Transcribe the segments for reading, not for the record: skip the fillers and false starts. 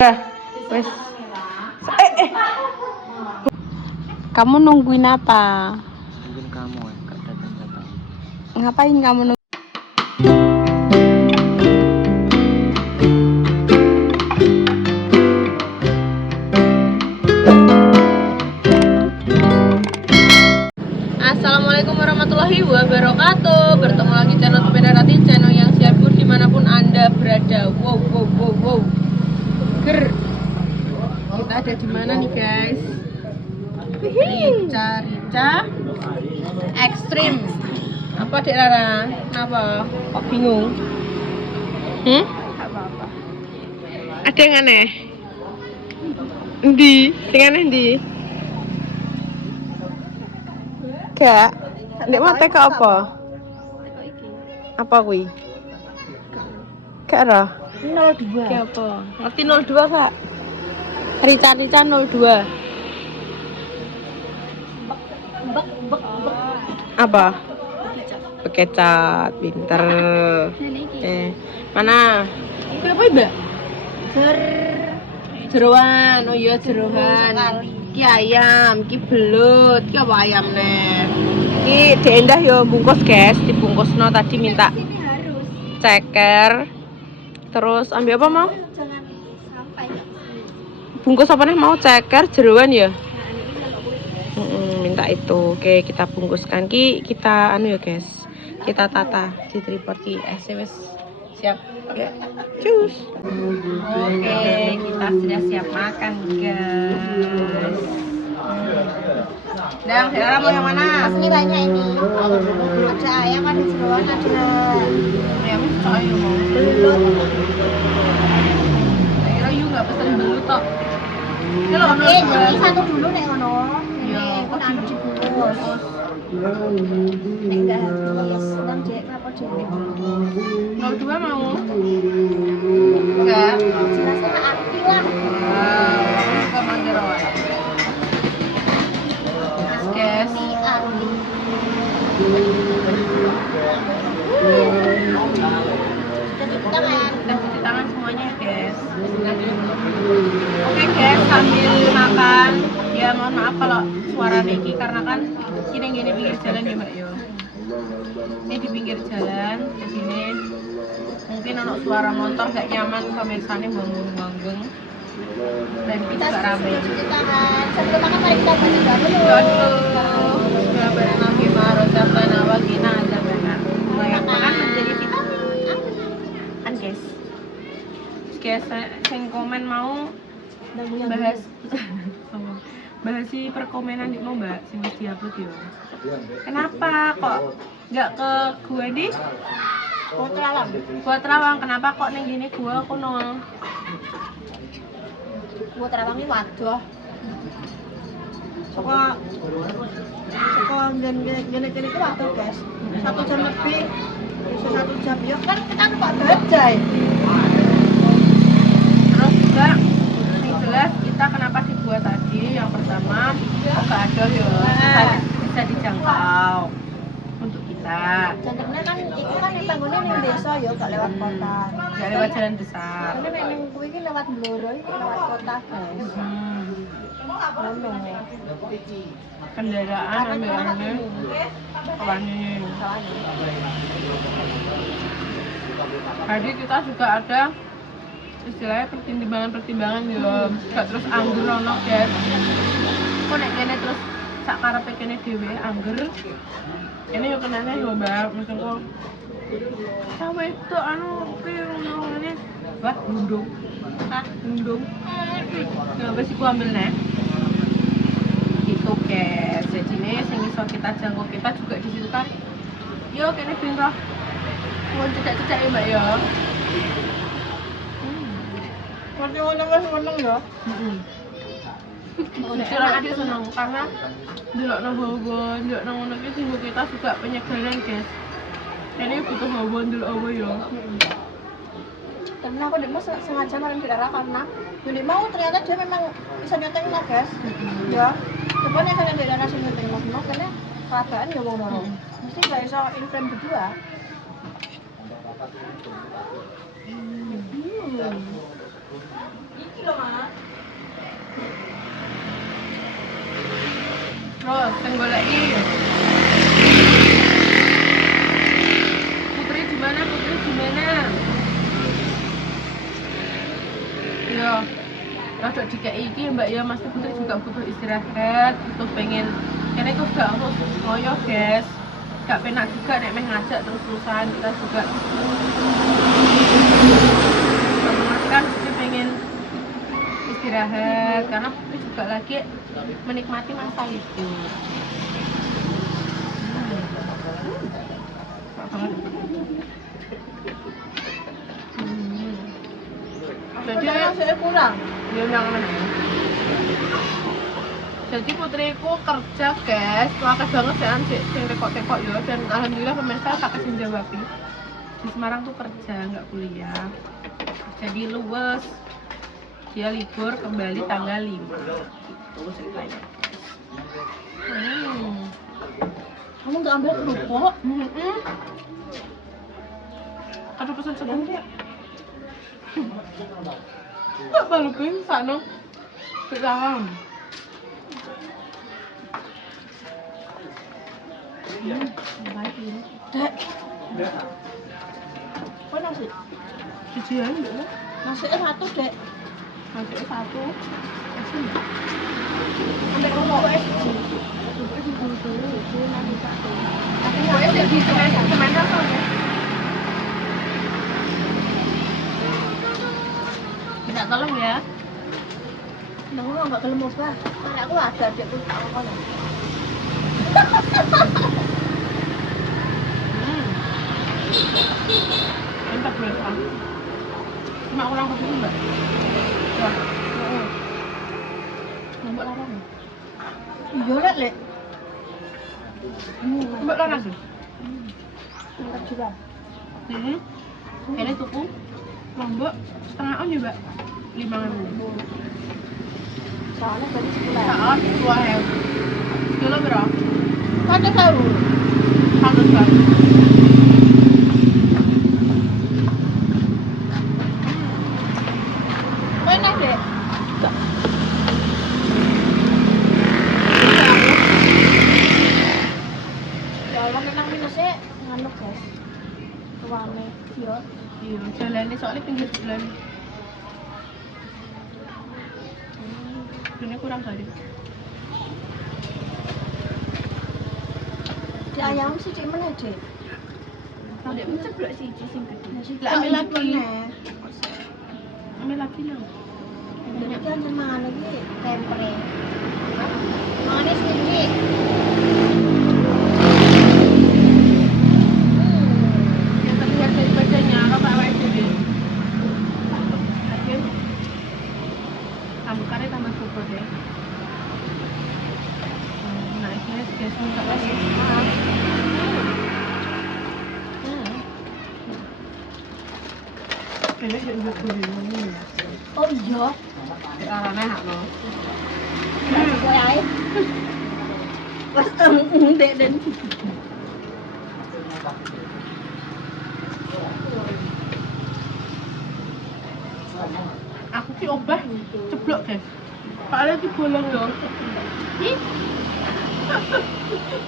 Wes. Kamu nungguin apa? Mungkin kamu gak datang-datang. Ngapain kamu nungguin? Assalamualaikum warahmatullahi wabarakatuh. Bertemu lagi channel Sepeda Rati, channel yang siap gur dimanapun anda berada. Wow. Kita ada di mana nih guys? Rica ekstrim. Apa Dek Rara? Kenapa? Kok bingung? Apa-apa. Ada yang aneh? Di, sing aneh di. Gak. Ndek mate ke apa? Apa kuwi? Gak ora. 02. Ki apa? Ngerti 02, Kak? Rica 02. Apa? Bekecat, pinter. Mana? Itu apa, Mbak? Jeroan. Oh iya, jeroan. Ki ayam, ki belut, ki apa ayam nih? Ki diendah yo bungkus guys, dibungkusno tadi minta ceker. Terus ambil apa mau? Jangan sampai Bungkus apa nih mau ceker jeroan ya? Minta itu. Oke, kita bungkuskan ki, kita anu ya guys. Kita tata di tripod ki. Wes siap. Oke. Cus. Oke, kita sudah siap makan guys. Dang, Dara mau yang mana? ini banyak ini. Ada ayam, ada jeroan, ada Ayam saya mau. belut. Kira you nggak pesen belut tok. Ini loh, Ini satu dulu nek ngono. Iya. Ini pun anu dibungkus. Nek enggak habis, nang Dek kenapa Dek? 02 mau? Enggak. Jelasnya arti lah. Suka mau jeroan. Guys. Ini arti. Kita cuci tangan. Udah cuci tangan semuanya ya guys. Oke guys, sambil makan ya mohon maaf kalau suara Neki karena kan gini pinggir jalan ya mbak yo. Ini di pinggir jalan di sini mungkin ono suara motor gak nyaman pemirsanya bangung-bangung dan Kita juga rame. cuci tangan. Sebelum makan mari kita baca dulu. Nabi marojabana wa qina adzabannar. Makan menjadi vitamin. Kan guys. Guys, yang komen mau bahas si perkomenan di mbak sing wis diupload yo. Kenapa kok nggak ke gua di Gua Terawang? Kenapa kok ning gini gua kono? Gua Terawang ini waduh. Saka ngene iki waduh guys. 1 jam lebih. Bisa 1 jam ya kan kita numpak bajai. Terus juga yang jelas kita kenapa di gua tadi yang pertama gak ada yo bisa dijangkau untuk kita. Jangan kan itu kan yang bangunnya ning desa ya gak lewat kota. Gak lewat jalan besar. Karena memang kuwi iki lewat Bloro iki lewat kota guys. Ngono. Kendaraan ambil kawannya. Jadi kita juga ada istilahnya pertimbangan ya gak terus anggur ono guys. Kok nek kene terus sak karepe kene dhewe anggur. Ini yo kenane yo Mbak, maksudku cawe itu anu piye ngene. Wah, ngundung. Ngundung. Nggak sih ku ambil nih. Gitu guys. Jadi nih sing iso kita jangkau kita juga di situ kan. Yo kene pinroh. Mau cecak-cecak ya Mbak ya. Ngerti ngono wis meneng ya. Jujur aku seneng karena delok nang hawa, delok nang ngono iki sing kita juga penyegaran guys. Ini butuh hawa delok hawa ya. Karena aku demo sengaja malam di arah karena jadi mau ternyata dia memang bisa nyoteng lah guys. Ya. Coba nih kalian di arah sini nyoteng mau karena kerabaan ya wong loro. Mesti gak iso in frame berdua. Terus yang goleki. Putri di mana? Putri di mana? Yo. Rada dikei iki Mbak ya, Mas Putri juga butuh istirahat, butuh pengen kene kok gak harus ngoyo, guys. Gak penak juga nek meh ngajak terus-terusan, kita juga kan Putri pengen istirahat karena Putri juga lagi menikmati masa itu. Jadi masih kurang. ya jadi putriku kerja, guys, wakil banget sing rekok-rekok ya, dan alhamdulillah pemirsa tak kasih jawabi di Semarang tuh kerja, nggak kuliah. Jadi luwes, dia libur kembali tanggal 5 itu ceritanya. Kamu nggak ambil kerupuk? Aduh pesan sedang dia. Nggak balukin sana. Kedalam. Baik ini. Dek. Kok nasi? Cucian dulu. Nasinya satu, Dek. Nasi satu. Asin. Ambil kerupuk es. Tapi mau es di semen apa ya? Minta tolong ya. Nang lu nggak kelem obah. Karena aku ada Dek pun tak apa. Mantap biasa. Cuma kurang kopi Mbak. Ya. Mbak larang. Iya, Lek. Mbak larang sih. Mantap juga. Ini tuku lombok setengah on juga 5.000. Soalnya tadi 10. Saat 2.000. Kilo berapa? Ada tahu. 100 kan. Enak, Dek. Ya Allah, memang minusnya nganuk, guys. Ruangnya, iya. Iya, jalannya soalnya pinggir jalan. Ini kurang kali. Di ayam sih cik mana, Dek? Tadi menceblok sih sing gede. Nasi Lah ambil lagi. mana? Ambil lagi nang. Jadi jangan mangan lagi tempe. Manis sendiri. Yang terlihat dari badannya apa awake dhewe. Oke. Tambah tambah syukur ya. Nah, ini guys minta lagi. Kayaknya dia udah kuning. Oh iya. Arane hak lo. Kowe ae. Pas Dek Den. Aku ki obah ceblok, guys. Padahal ki bolong yo. Ih.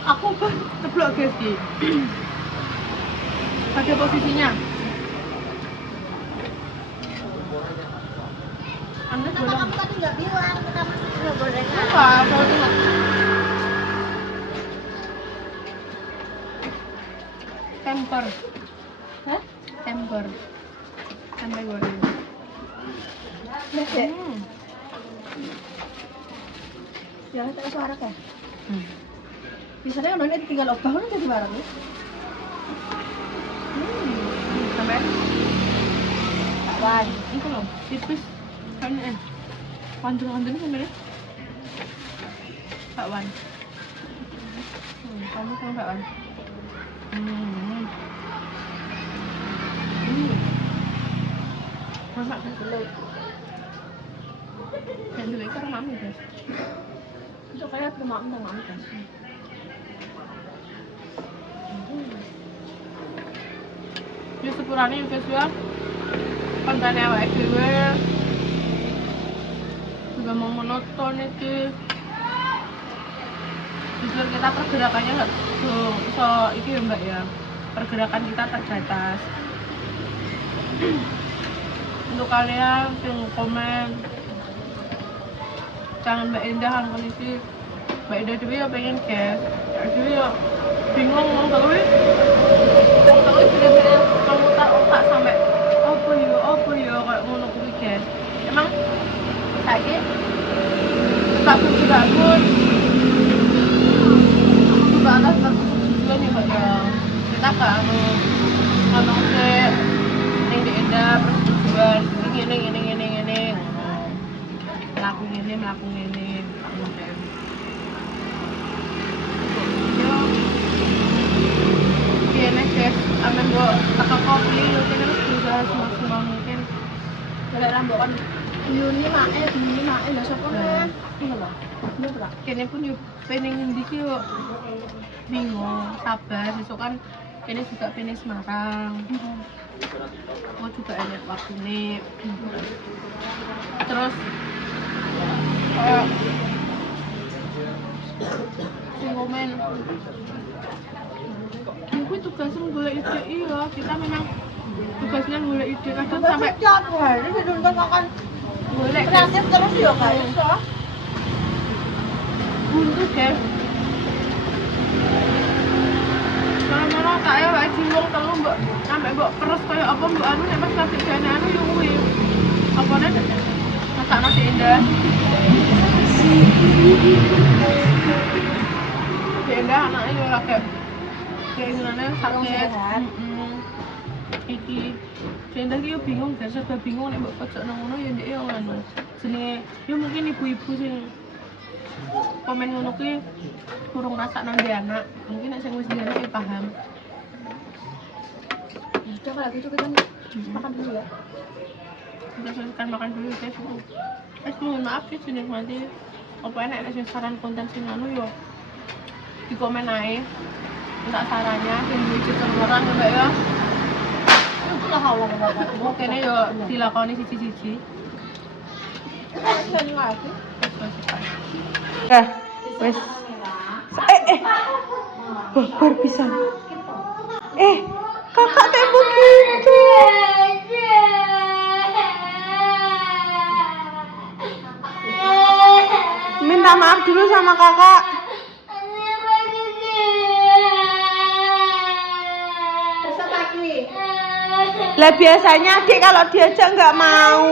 Aku obah ceblok, guys ki. Pada posisinya. Anda Kenapa bolong. kamu tadi nggak bilang kita masih gorengan? Apa? Bolong. Temper. Hah? Temper. Tempe goreng. Ya, Dek. Jangan tak suara kan? Biasanya orang ini tinggal obah kan jadi barang ya. Sampai Wan. itu loh, tipis. Kan panjang-panjang sampai Pak Wan. Kamu sama Pak Wan. Masak kan dulu. Yang dulu itu orang mami, guys. Itu kayak rumah mami kan. Ya sepurane ya guys ya. Kontennya awake dhewe juga mau monoton iki. jujur kita pergerakannya nggak so itu ya mbak ya, pergerakan kita terbatas. Untuk kalian yang komen, jangan Mbak Indah kan kondisi Mbak Indah dulu ya pengen guys, dulu ya bingung mau tapi bener-bener memutar otak sampai apa ya kayak ngono kuwi guys. Emang saya bangun juga atas tujuan ya mbak ya, kita gak ngomong sih ini di Indah persetujuan ini melaku ini iya guys, amin buat kakak kopi kita harus berusaha semaksimal mungkin. Boleh rambukan Yuni mae lah sapa nih? Ngono lho. Bener. Kene pun yo pengen ngendi ki yo bingung, sabar besok kan kene juga pengen Semarang. Mau juga ada waktu nih. Terus komen itu tugasnya golek ide iya, kita memang tugasnya golek ide kadang sampai tiap hari dituntut makan golek kreatif terus ya guys. buntu guys. Malah saya wae jiwong telu mbok sampe mbok peres kaya apa mbok anu nek pas lagi jane anu yo kuwi. Apane masak nasi Indah. Indah anaknya yo lagi keinginannya sakit. Iki Indah ki yo bingung guys, serba bingung nek mbok pojok nang ngono yo ndek yo anu. Jenenge yo mungkin ibu-ibu sing komen ngono kuwi kurang rasa nang di anak, mungkin nek sing wis di anak ya paham. Coba lagi itu kita makan dulu ya. Kita selesai makan dulu guys. Mohon maaf ya dinikmati. Apa enak sing saran konten sing anu yo di komen ae. Minta sarannya sing duwe ceceran mbak ya. La haula wala quwwata. Mau kene yo dilakoni siji-siji. Kan lagi. Wes. Babar pisan. Kakak tembok gitu. Minta maaf dulu sama kakak. Besok lagi. Lah biasanya adik kalau diajak nggak mau.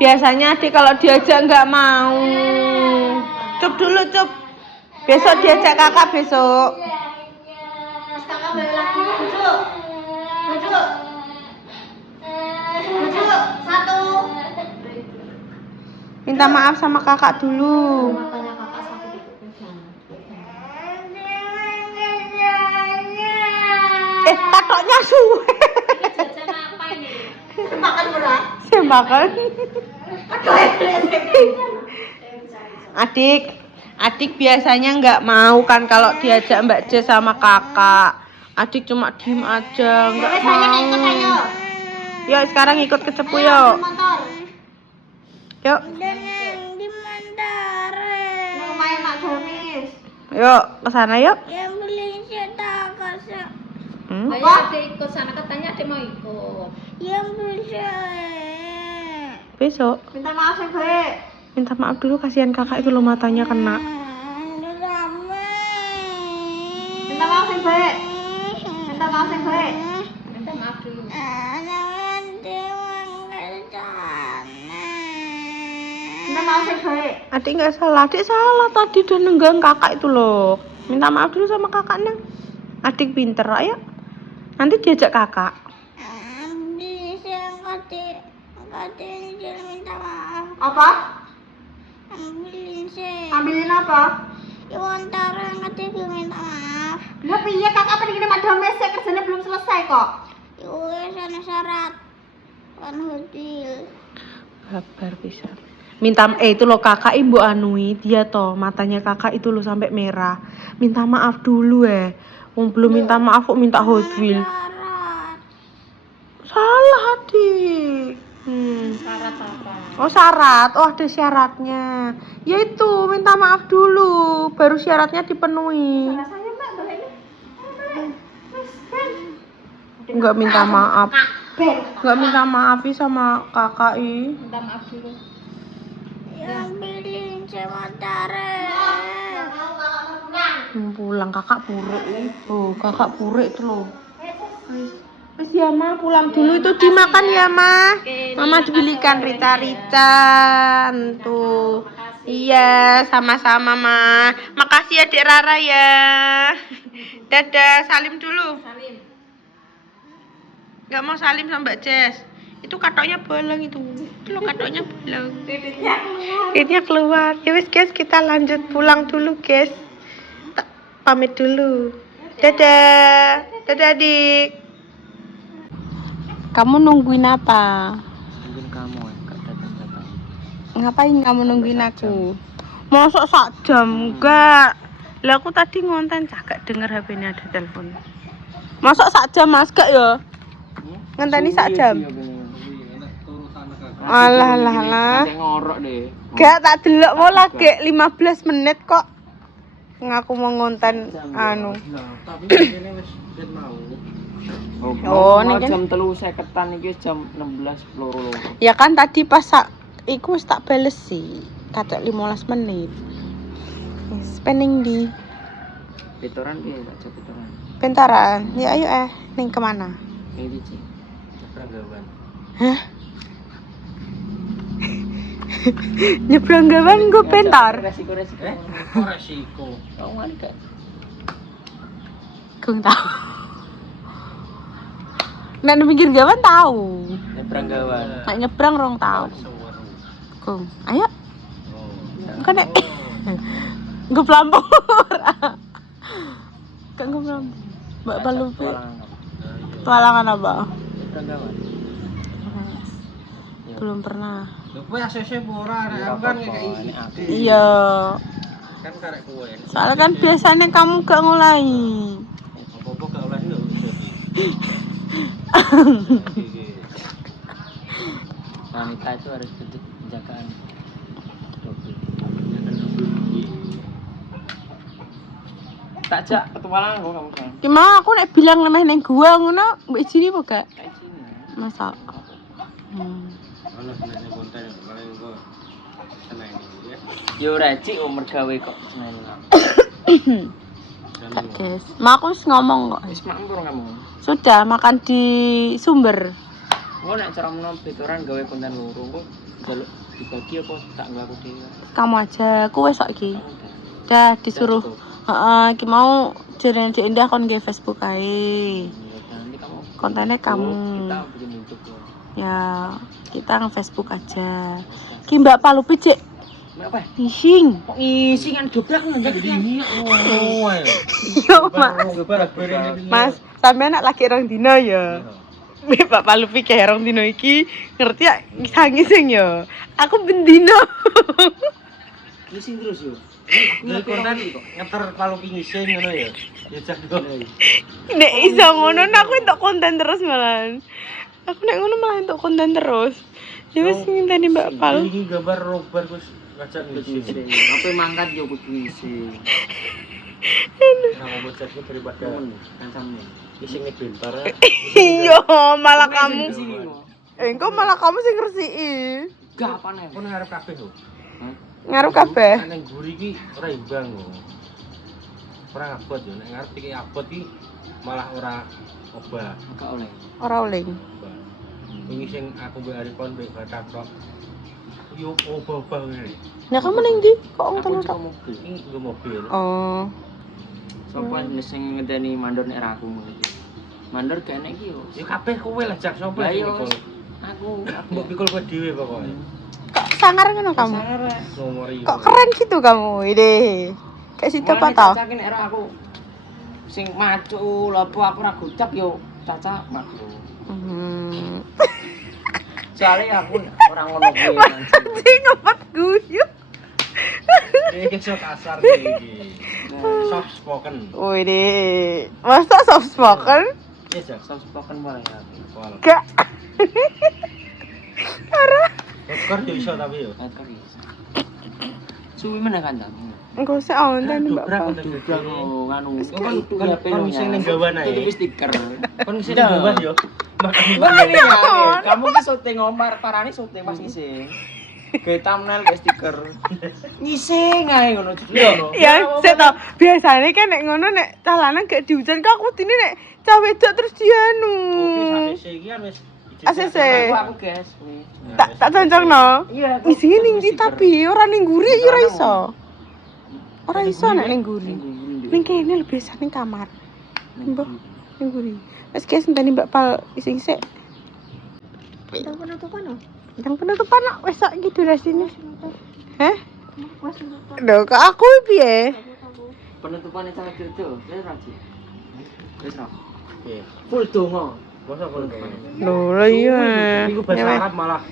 Biasanya adik kalau diajak nggak mau. Cup dulu cup. Besok diajak kakak besok. Kakak balik lagi. Duduk. Satu. Minta maaf sama kakak dulu. Matanya kakak sakit itu pisan. Katoknya suwe. Jajan apa ini? Makan berat. Saya makan. Adik biasanya nggak mau kan kalau diajak Mbak C sama kakak. Adik cuma diem aja, nggak mau. Yuk sekarang ikut ke Cepu yuk. Yuk. Mau main Mak Jamis. Yuk kesana yuk. Yang beli cetak kasih. Apa? Adik ikut sana katanya adik mau ikut. Yang beli Besok. minta maaf sih baik. Minta maaf dulu, kasihan kakak itu lo matanya kena. Minta maaf sih baik. Minta maaf sih baik. Minta maaf dulu. Minta maaf sih baik. Adik nggak salah, adik salah tadi udah nenggang kakak itu loh. Minta maaf dulu sama kakaknya. Adik pinter, ayo. Nanti diajak kakak. Minta maaf. Apa? Ambilin apa? Iwantara ngerti minta maaf. Lah piye kakak tadi gini madam mesek kerjanya belum selesai kok. Iwes ana syarat. Kan Hudil. Kabar bisa. Minta itu loh kakak ibu anui dia toh matanya kakak itu loh sampai merah. Minta maaf dulu Wong belum minta maaf kok minta Hot Wheels. Syarat. Salah adik. Syarat apa? Oh syarat, oh ada syaratnya. Ya itu minta maaf dulu, baru syaratnya dipenuhi. Rasanya mbak boleh ini. Enggak minta maaf. Enggak minta maaf sama kakak Minta maaf dulu. Yang bilin sementara. Pulang kakak purek itu, kakak purek itu loh. Wes ya Ma, pulang dulu itu dimakan ya Ma. Mama dibelikan rica-rican tuh. Iya, sama-sama Ma. Makasih Adik Rara ya. Dadah, salim dulu. Salim. Nggak mau salim sama Mbak Jess. Itu katoknya bolong itu. Itu loh katoknya bolong. Titiknya keluar. Ya wes guys, kita lanjut pulang dulu guys. Pamit dulu. Dadah. Dadah adik. Kamu nungguin apa? Nungguin kamu gak datang-datang. Ngapain kamu nungguin aku? Masuk sak jam enggak? Lah aku tadi ngonten cagak denger HP-nya ada telepon. Masuk sak jam Mas gak ya? Ngenteni sak jam. Alah lah lah. Ngorok deh. Gak tak delok mau lagi 15 menit kok. Ngaku mau ngonten anu. Tapi ini wis mau. Oh, ini kan jam 3.50 iki jam 16.00. ya kan tadi pas iku wis tak bales sih. Katok 15 menit. Wis pening di Petoran piye tak jam petoran. bentaran. Ya ayo ning kemana? Ini Ci. Peranggawan. Hah? Nyebrang gawan gue pentar. Resiko. Resiko. Kamu kan gak Gue tahu. Nek mikir gawan tahu. peranggawan. Nek nyebrang rong tahu. Gung, ayo. Kan nek gue pelampur. Kan gue pelampur. Mbak Palupi. Tualangan apa? Peranggawan. Belum pernah. Lho kowe ACC ora arek kan kayak iki. Iya. Kan karek kowe. Soalnya kan biasanya kamu gak ngulai. Apa-apa gak oleh yo. Wanita itu harus bentuk penjagaan. Tak jak petualangan kok kamu kan. Gimana aku nek bilang lemeh neng gua ngono, mbok izini apa gak? Kayak sini. Masa? Ono senene konten paling kok senene ya. Yo recik umur gawe kok seneng. Gak guys, ma aku wis ngomong kok. Wis mampur kamu. Sudah makan di sumber. Engko nek cara menawa petoran gawe konten loro kok jaluk dibagi apa tak nglaku dhewe. Kamu aja, aku wis kok iki. Udah disuruh. Heeh, iki mau jeren Cik Indah kon nge Facebook ae. Nanti kamu Kontennya kamu. kita bikin YouTube ya. Ya, kita nge Facebook aja. Ki Mbak Palupi Cik. Apa? Fishing. Kok isi kan dobrak njak iki. Oh. Yo, Mas, sampean nak lagi rong dino ya. Mbak Palupi kayak rong dino iki ngerti ya sangi sing ya. Aku bendino. Isi terus yo. Iki konten ngeter palu ngising ngono ya. Ya jak kok. Nek iso ngono nek aku entuk konten terus malahan. Aku nek ngono malah entuk konten terus. Ya wis nginteni Mbak Pal. Iki gambar robar wis ngajak ngising. Apa mangkat yo kudu isi. Nah, mau cekku daripada Kancamu. ngising ning bentar. Iya, malah kamu. Engko malah kamu sing ngresiki. Gak apa nih. Kono ngarep kabeh lho. Ngaruh kabeh. Nang guri iki ora imbang kok. Ora abot yo, nek ngarep iki abot iki malah ora obah. Gak oleh. Ora uling. Wingi sing aku mbek Arifon mbek Batak tok. Yo obah-obah ngene. Ya kamu ning ndi? Kok Aku ngono juga tok? mobil. Iki nggo mobil. Oh. Sopo sing ngenteni mandor nek ra aku ngono iki. Mandor gak enek iki yo. Ya kabeh kowe lah jak sapa Lah sing yo. pikul. Aku Mbok pikul kowe dhewe pokoke. Kok sangar ngono kamu? Nomor iki. Kok keren gitu kamu? Ide. Kayak situ apa tau? Caca nek ra aku sing macu lha apa aku ra gocap yo Caca makro. Soalnya aku orang ngono kuwi. Sing ngepet guyu. Iki sok kasar iki. Soft spoken. Wih deh, masa soft spoken? Iya, Jak. Soft spoken boleh ya. Pol. Gak. Skor yo iso tapi yo. Kan iso. Suwi meneh kan ta. Enggak usah onten Mbak Dobrak Pal. konten Juga gede. nganu. Kan sing ning gawan ae. Tutup stiker. Kon sing ning gawan yo. Bener ya. Kamu ki syuting Omar, parane syuting pas ngising. Kayak thumbnail kayak stiker. Ngising ae ngono ngono. Ya, saya tau. Biasanya kan nek ngono nek cah lanang gak diujan kok aku dini nek cah wedok terus dianu. Oke, ACC iki kan wis ACC. Aku guys. Tak concongno. Iya. Isine ning ndi tapi ora ning nguri iki ora iso. Ora iso nek ning nguri. Ning kene lho biasa ning kamar. Mbah, ning nguri. Wes guys enteni Mbak Pal ising sik. Udah penutupan loh. Yang penutupan kok wis sak iki durasine. Heh? Wes penutupan. Lho kok aku piye? Penutupane cara itu. Wis ra. Wis ra. Oke. Full donga. Masa kon Lho iya. Iku bahasa Arab malah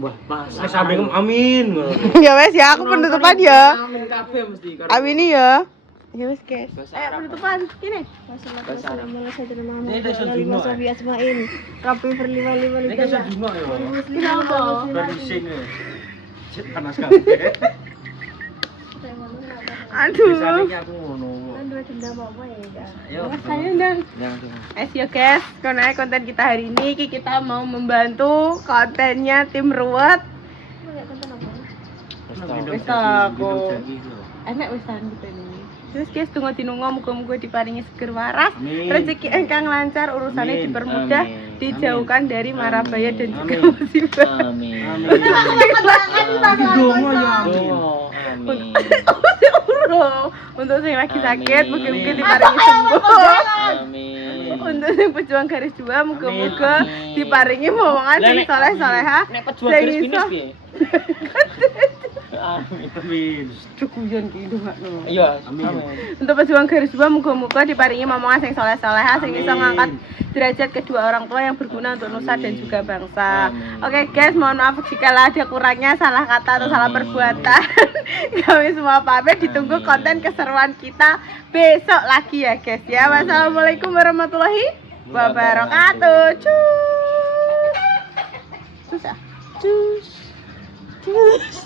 Wah, bahasa. wis sambung amin ngono. Ya wes ya aku penutupan ya. Amin kabeh mesti karo. Amin ya. Ya wes guys. Bahasa Ayo Arab. penutupan gini. Wassalamualaikum warahmatullahi Ini wabarakatuh. iso dino, Wasabi asmain. Rabbi firlima lima Ini kan lidaya. sedino yo. Kenapa? Berarti sing cek panas kabeh. Aduh. Biasane iki aku ngono. Dua dendam apa ya enggak? Ayo. Saya dan ya guys, karena konten kita hari ini kita mau membantu kontennya tim ruwet. Enggak konten apa? Wis aku. Enak wisan gitu nih. Terus guys tunggu dinungo muga-muga diparingi seger waras, Amin. rezeki engkang lancar, urusannya Amin. dipermudah, Amin. dijauhkan dari mara bahaya dan juga Amin. musibah. Amin. Amin. Iki dongo ya amin. Amin. Untuk yang lagi Amin. sakit, mungkin diparingi sembuh. Amin. Untuk yang pejuang garis 2, muga-muga Amin. diparingi momongan Lah, sing nek- soleh-soleha. Nek pejuang Sing garis iso- finish piye? Amin. Amin. Cukuyan gitu gak no. Iya, Amin. Untuk pejuang garis 2, muga-muga diparingi momongan sing soleh-soleha sing iso Amin. ngangkat derajat kedua orang tua yang berguna untuk nusa dan juga bangsa. Amin. Oke guys, mohon maaf jika ada kurangnya, salah kata atau salah Amin. perbuatan. Kami semua pamit, ditunggu Amin. konten keseruan kita besok lagi ya guys ya. Wassalamualaikum warahmatullahi wabarakatuh. Cus. Susah. Cus. Cus.